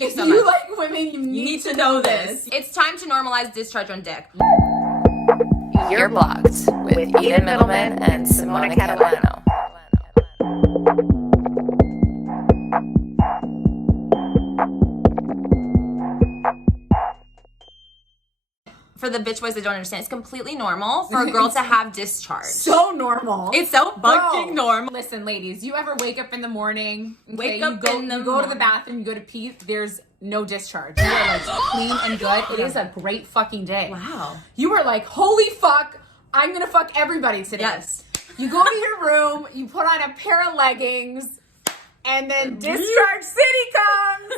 If you like women, you need to know this. It's time to normalize discharge on dick. You're Blocked with Eden Middleman and Simona Catalano. For the bitch boys that don't understand, it's completely normal for a girl to have discharge. So normal. It's so fucking normal. Listen, ladies, you ever wake up in the morning, Wake up in the you go to the bathroom, you go to pee, there's no discharge. You are like clean and good. It is a great fucking day. Wow. You are like, holy fuck, I'm gonna fuck everybody today. Yes. You go to your room, you put on a pair of leggings, and then Discharge City comes.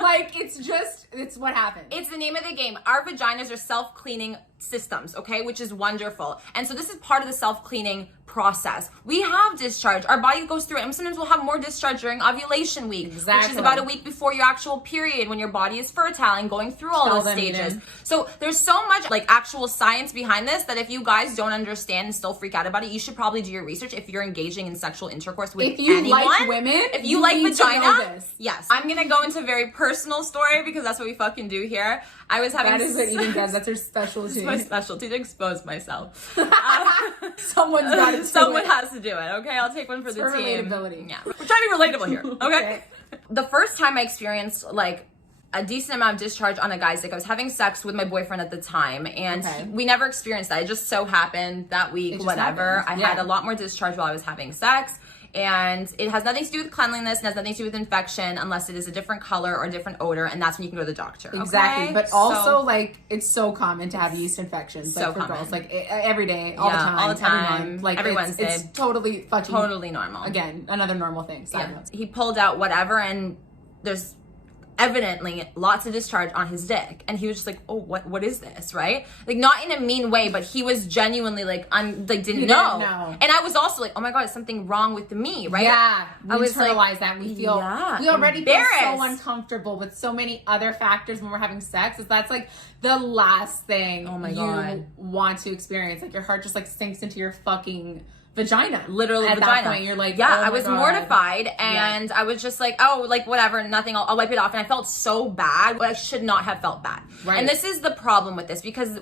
Like, it's what happens. It's the name of the game. Our vaginas are self-cleaning systems, okay, which is wonderful. And so this is part of the self-cleaning process. We have discharge. Our body goes through it. And sometimes we'll have more discharge during ovulation week, exactly, which is about a week before your actual period, when your body is fertile and going through all those stages. So there's so much like actual science behind this that if you guys don't understand and still freak out about it, you should probably do your research if you're engaging in sexual intercourse with anyone. If you like women, if you like need vagina, to know this. Yes. I'm gonna go into a very personal story because that's what we fucking do here. I was having that is what Eden does. That's her specialty. It's my specialty to expose myself. Someone's got to do Someone it. has to do it. Okay, I'll take one for the team. Relatability. Yeah, we're trying to be relatable here. Okay. The first time I experienced like a decent amount of discharge on a guy's dick, I was having sex with my boyfriend at the time, and we never experienced that. It just so happened that week, whatever. I had a lot more discharge while I was having sex. And it has nothing to do with cleanliness, and has nothing to do with infection unless it is a different color or a different odor, and that's when you can go to the doctor. Exactly. Okay? But also, like, it's so common to have yeast infections. So like, for common. girls. Like, every day, all the time. All the time. Every month. Like, every Wednesday. It's totally fucking... Totally normal. Again, another normal thing. He pulled out whatever, and there's evidently lots of discharge on his dick, and he was just like, oh, what is this, right? Like, not in a mean way, but he was genuinely like, didn't know. And I was also like, oh my god, is something wrong with me, right? Yeah, we I was internalize like, that. We feel we already feel so uncomfortable with so many other factors when we're having sex. That's like the last thing you want to experience. Like, your heart just like sinks into your fucking vagina. Literally at vagina. That point, you're like, yeah, oh I was mortified, and I was just like, oh, like whatever, nothing, I'll wipe it off. And I felt so bad, but I should not have felt bad. Right. And this is the problem with this, because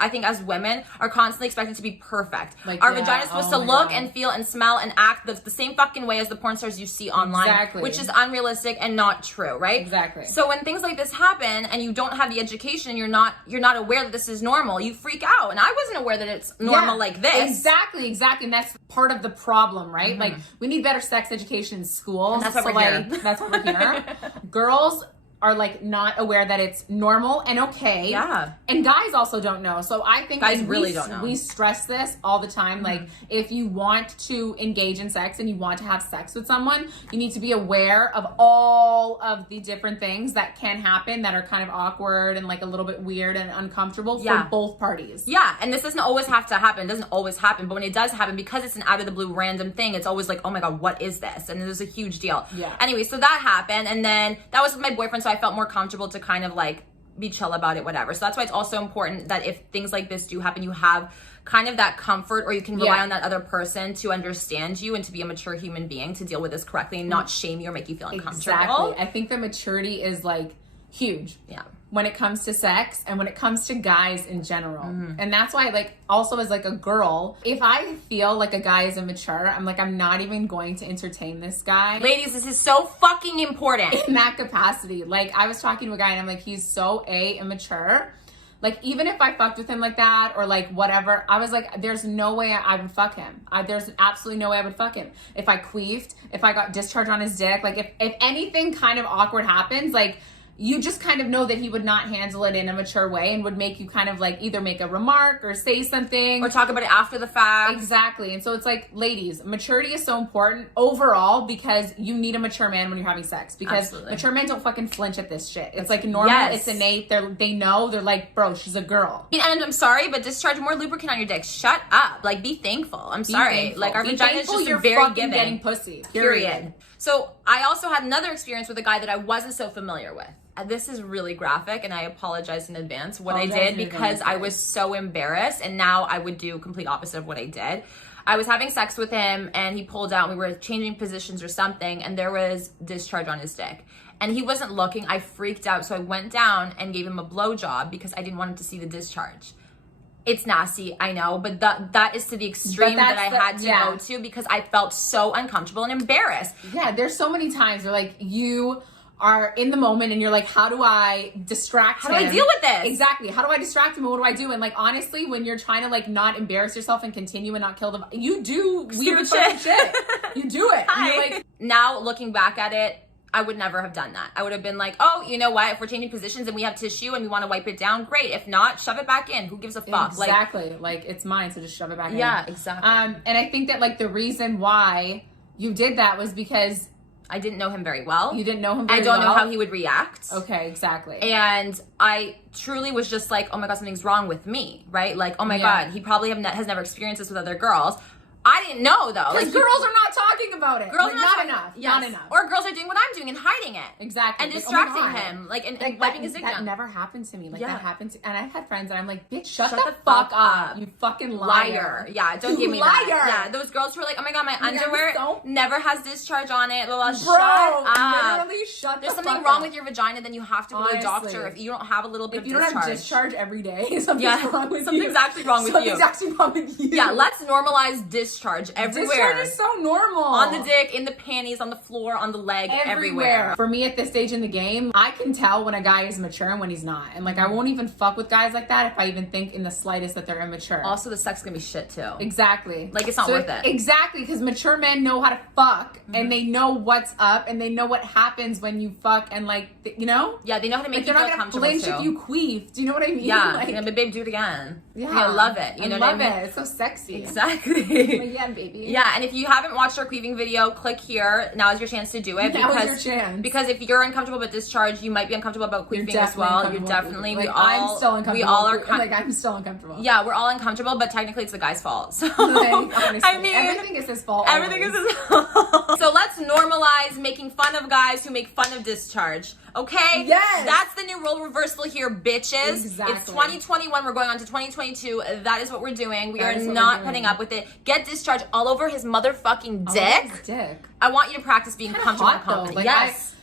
I think as women, are constantly expected to be perfect. Like, our vagina is supposed to look and feel and smell and act the same fucking way as the porn stars you see online, which is unrealistic and not true, right? Exactly. So when things like this happen and you don't have the education, you're not aware that this is normal, you freak out. And I wasn't aware that it's normal like this. Exactly. And that's part of the problem, right? Like, we need better sex education in schools. And that's why we're here. That's why we're here. Girls are like not aware that it's normal and okay. Yeah. And guys also don't know. So I think guys really don't know. We stress this all the time. Like, if you want to engage in sex and you want to have sex with someone, you need to be aware of all of the different things that can happen that are kind of awkward and like a little bit weird and uncomfortable for both parties. Yeah. And this doesn't always have to happen. It doesn't always happen. But when it does happen, because it's an out of the blue random thing, it's always like, oh my god, what is this? And there's a huge deal. Yeah. Anyway, so that happened, and then that was with my boyfriend, so I felt more comfortable to kind of like be chill about it, whatever. So that's why it's also important that if things like this do happen, you have kind of that comfort, or you can rely on that other person to understand you and to be a mature human being to deal with this correctly and not shame you or make you feel uncomfortable. Exactly. I think the maturity is like huge. Yeah. When it comes to sex and when it comes to guys in general. And that's why, like, also as like a girl, if I feel like a guy is immature, I'm like, I'm not even going to entertain this guy. Ladies, this is so fucking important. In that capacity. Like, I was talking to a guy and I'm like, he's so immature. Like, even if I fucked with him like that or like whatever, I was like, there's no way I would fuck him. There's absolutely no way I would fuck him. If I queefed, if I got discharge on his dick, like if anything kind of awkward happens, like, you just kind of know that he would not handle it in a mature way and would make you kind of like either make a remark or say something. Or talk about it after the fact. Exactly. And so it's like, ladies, maturity is so important overall, because you need a mature man when you're having sex. Because mature men don't fucking flinch at this shit. It's like normal, it's innate. They know, they're like, bro, she's a girl. And I'm sorry, but discharge more lubricant on your dick. Shut up. Like, be thankful. I'm sorry. Thankful. Like, our vagina is just you're very giving. Getting pussy. Period. So I also had another experience with a guy that I wasn't so familiar with. This is really graphic, and I apologize in advance what I did, because I was so embarrassed, and now I would do complete opposite of what I did. I was having sex with him, and he pulled out, and we were changing positions or something, and there was discharge on his dick. and he wasn't looking. I freaked out. So I went down and gave him a blowjob because I didn't want him to see the discharge. It's nasty, I know, but that is to the extreme that I had to go to because I felt so uncomfortable and embarrassed. Yeah, there's so many times where like you are in the moment and you're like, how do I distract him? How do I deal with this? Exactly. How do I distract him? And what do I do? And like, honestly, when you're trying to like not embarrass yourself and continue and not kill them, you do weird fucking shit. You do it. Hi. You're like, now looking back at it, I would never have done that. I would have been like, oh, you know what? If we're changing positions and we have tissue and we want to wipe it down, great. If not, shove it back in. Who gives a fuck? Exactly. Like it's mine, so just shove it back in. Yeah, exactly. And I think that like the reason why you did that was because I didn't know him very well. You didn't know him very well. I don't know well? how he would react. Okay, exactly. And I truly was just like, oh my God, something's wrong with me, right? Like, oh my God, he probably has never experienced this with other girls. I didn't know though. Because girls are not talking about it. Girls like, are not enough. Yes. Not enough. Or girls are doing what I'm doing and hiding it. Exactly. And like, distracting him. Like, and wiping his dick That down. never happened to me. Like, that happened to... And I've had friends and I'm like, bitch, shut the fuck up. You fucking liar. Yeah, don't give me that. Yeah, those girls who are like, oh my God, my underwear never has discharge on it. Blah, blah, Bro, shut up. literally shut There's the something fuck wrong up. with your vagina, then you have to go to the doctor if you don't have a little bit of discharge. If you don't have discharge every day, something's wrong with you. Something's actually wrong with you. Something's actually wrong with you. Yeah, let's normalize discharge everywhere. Discharge is so normal. On the dick, in the panties, on the floor, on the leg, everywhere. For me at this stage in the game, I can tell when a guy is mature and when he's not. And like, I won't even fuck with guys like that if I even think in the slightest that they're immature. Also, the sex is gonna be shit too. Exactly. Like, it's not worth it. Exactly, because mature men know how to fuck and they know what's up and they know what happens when you fuck and like, you know? Yeah, they know how to make you feel comfortable flinch if you queef. Do you know what I mean? Yeah, like, but babe, do it again. Yeah. I love it. You know what I mean? It's so sexy. Exactly. Like, yeah, baby. Yeah, and if you haven't watched our queefing video, click here. Now is your chance to do it. Now is your chance. Because if you're uncomfortable about discharge, you might be uncomfortable about queefing as well. You're definitely, like, I'm still uncomfortable. We all are. I'm still uncomfortable. Yeah, we're all uncomfortable, but technically it's the guy's fault. So like, honestly, I mean, everything is his fault. Everything is his fault. So let's normalize making fun of guys who make fun of discharge. Okay? Yes. That's the new role reversal here, bitches. Exactly. It's 2021. We're going on to 2022. That is what we're doing. We are not putting up with it. Get discharge all over his motherfucking dick. I want you to practice being comfortable in company. Like, yes.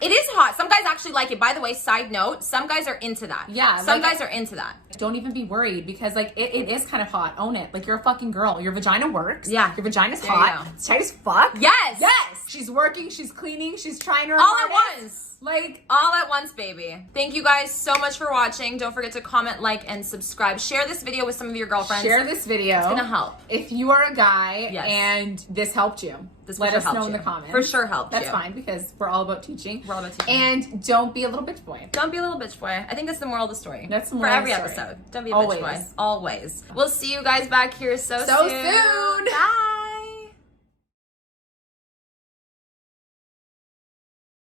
It is hot. Some guys actually like it. By the way, side note, some guys are into that. Yeah. Some guys are into that. Don't even be worried because like it is kind of hot. Own it. Like you're a fucking girl. Your vagina works. Yeah. Your vagina's hot. It's tight as fuck. Yes. Yes. She's working. She's cleaning. She's trying her all at once. Like all at once, baby. Thank you guys so much for watching. Don't forget to comment, like, and subscribe. Share this video with some of your girlfriends. Share this video. It's gonna help. If you are a guy and this helped you, let us know in the comments. For sure helped That's fine because we're all about teaching. We're all about teaching. And don't be a little bitch boy. Don't be a little bitch boy. I think that's the moral of the story. That's the for moral every of the story. episode. Don't be a bitch boy. Always. We'll see you guys back here so soon. Soon. Bye.